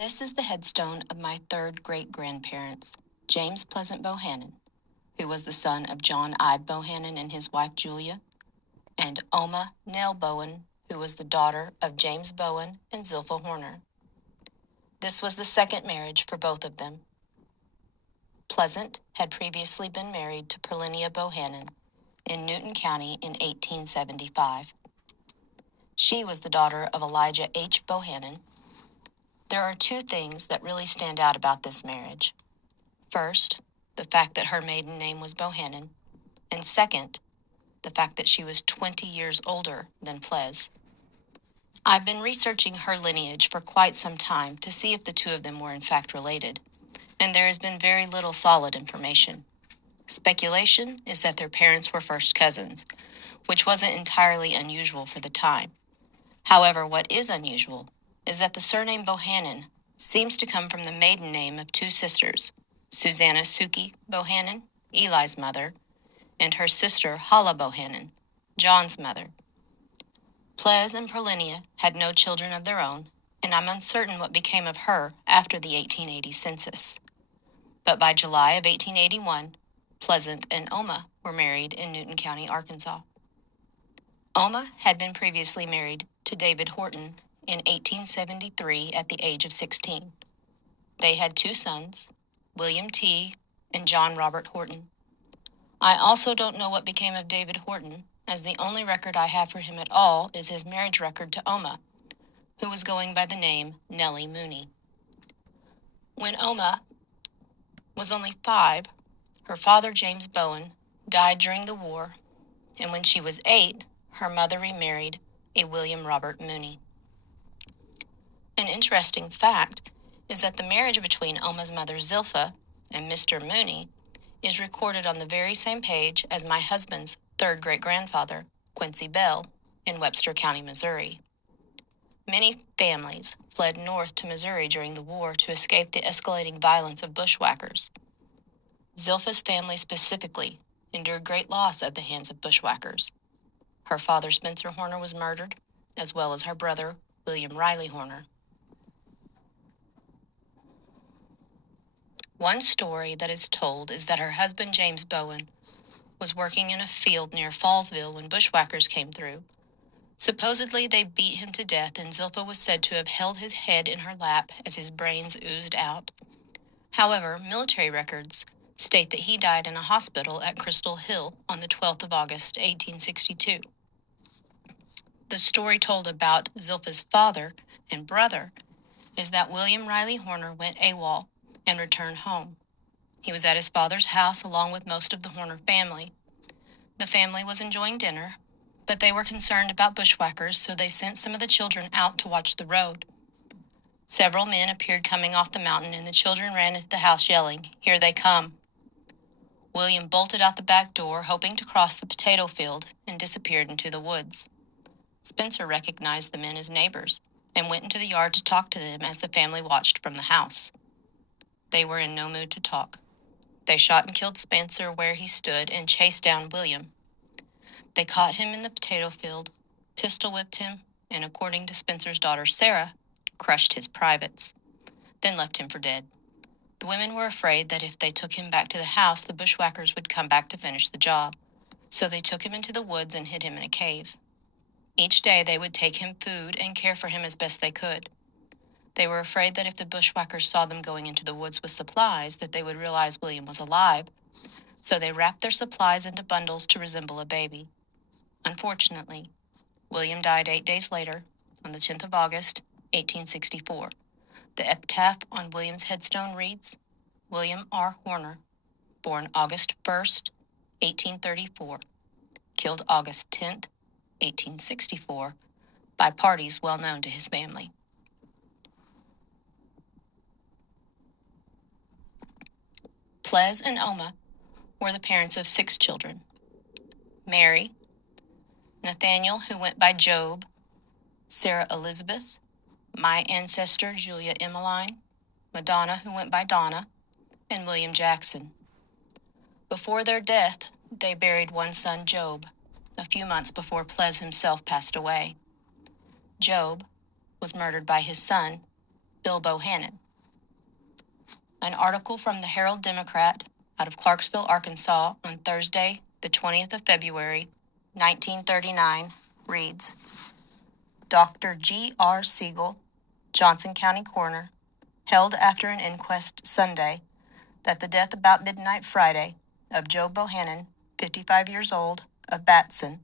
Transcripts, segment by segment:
This is the headstone of my third great-grandparents, James Pleasant Bohannon, who was the son of John Ibe Bohannon and his wife Julia, and Oma Nell Bowen, who was the daughter of James Bowen and Zilpha Horner. This was the second marriage for both of them. Pleasant had previously been married to Perlinia Bohannon in Newton County in 1875. She was the daughter of Elijah H. Bohannon. There are two things that really stand out about this marriage. First, the fact that her maiden name was Bohannon, and second, the fact that she was 20 years older than Ples. I've been researching her lineage for quite some time to see if the two of them were in fact related, and there has been very little solid information. Speculation is that their parents were first cousins, which wasn't entirely unusual for the time. However, what is unusual is that the surname Bohannon seems to come from the maiden name of two sisters, Susanna Suki Bohannon, Eli's mother, and her sister Hala Bohannon, John's mother. Ples and Perlinia had no children of their own, and I'm uncertain what became of her after the 1880 census. But by July of 1881, Pleasant and Oma were married in Newton County, Arkansas. Oma had been previously married to David Horton in 1873 at the age of 16. They had two sons, William T. and John Robert Horton. I also don't know what became of David Horton, as the only record I have for him at all is his marriage record to Oma, who was going by the name Nellie Mooney. When Oma was only 5, her father, James Bowen, died during the war, and when she was 8, her mother remarried a William Robert Mooney. An interesting fact is that the marriage between Oma's mother Zilpha and Mr. Mooney is recorded on the very same page as my husband's third great-grandfather, Quincy Bell, in Webster County, Missouri. Many families fled north to Missouri during the war to escape the escalating violence of bushwhackers. Zilpha's family specifically endured great loss at the hands of bushwhackers. Her father, Spencer Horner, was murdered, as well as her brother, William Riley Horner. One story that is told is that her husband, James Bowen, was working in a field near Fallsville when bushwhackers came through. Supposedly, they beat him to death, and Zilpha was said to have held his head in her lap as his brains oozed out. However, military records state that he died in a hospital at Crystal Hill on the 12th of August, 1862. The story told about Zilpha's father and brother is that William Riley Horner went AWOL and returned home. He was at his father's house along with most of the Horner family. The family was enjoying dinner, but they were concerned about bushwhackers, so they sent some of the children out to watch the road. Several men appeared coming off the mountain, and the children ran into the house yelling, "Here they come." William bolted out the back door, hoping to cross the potato field, and disappeared into the woods. Spencer recognized the men as neighbors and went into the yard to talk to them as the family watched from the house. They were in no mood to talk. They shot and killed Spencer where he stood and chased down William. They caught him in the potato field, pistol whipped him, and according to Spencer's daughter Sarah, crushed his privates, then left him for dead. The women were afraid that if they took him back to the house, the bushwhackers would come back to finish the job. So they took him into the woods and hid him in a cave. Each day they would take him food and care for him as best they could. They were afraid that if the bushwhackers saw them going into the woods with supplies, that they would realize William was alive. So they wrapped their supplies into bundles to resemble a baby. Unfortunately, William died 8 days later, on the 10th of August, 1864. The epitaph on William's headstone reads, William R. Horner, born August 1st, 1834, killed August 10th, 1864, by parties well known to his family. Ples and Oma were the parents of 6 children. Mary, Nathaniel, who went by Job, Sarah Elizabeth, my ancestor Julia Emmeline, Madonna, who went by Donna, and William Jackson. Before their death, they buried one son, Job, a few months before Ples himself passed away. Job was murdered by his son, Bill Bohannon. An article from the Herald Democrat out of Clarksville, Arkansas on Thursday, the 20th of February, 1939 reads, Dr. G.R. Siegel, Johnson County coroner, held after an inquest Sunday that the death about midnight Friday of Joe Bohannon, 55 years old, of Batson,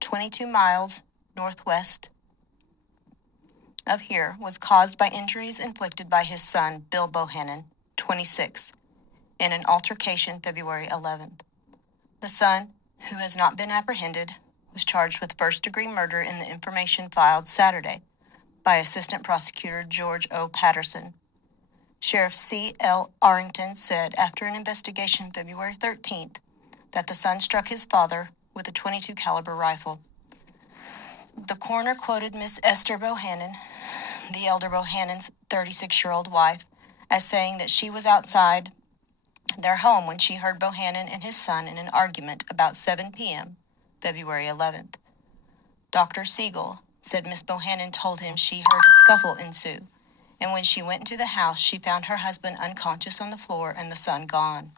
22 miles northwest of here, was caused by injuries inflicted by his son, Bill Bohannon, 26, in an altercation February 11th. The son, who has not been apprehended, was charged with first-degree murder in the information filed Saturday by Assistant Prosecutor George O. Patterson. Sheriff C. L. Arrington said after an investigation February 13th that the son struck his father with a .22 caliber rifle. The coroner quoted Miss Esther Bohannon, the elder Bohannon's 36-year-old wife, as saying that she was outside their home when she heard Bohannon and his son in an argument about 7 p.m., February 11th. Dr. Siegel said Miss Bohannon told him she heard a scuffle ensue, and when she went into the house, she found her husband unconscious on the floor and the son gone.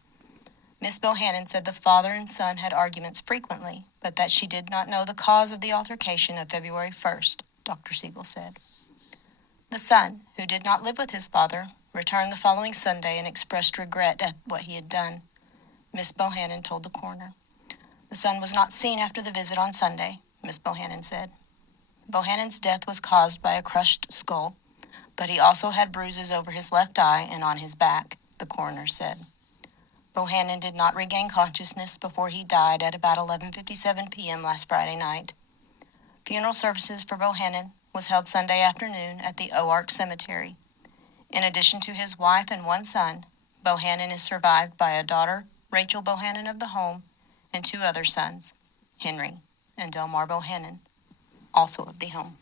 Miss Bohannon said the father and son had arguments frequently, but that she did not know the cause of the altercation of February 1st, Dr. Siegel said. The son, who did not live with his father, returned the following Sunday and expressed regret at what he had done, Miss Bohannon told the coroner. The son was not seen after the visit on Sunday, Miss Bohannon said. Bohannon's death was caused by a crushed skull, but he also had bruises over his left eye and on his back, the coroner said. Bohannon did not regain consciousness before he died at about 11:57 p.m. last Friday night. Funeral services for Bohannon was held Sunday afternoon at the Oark Cemetery. In addition to his wife and one son, Bohannon is survived by a daughter, Rachel Bohannon of the home, and two other sons, Henry and Delmar Bohannon, also of the home.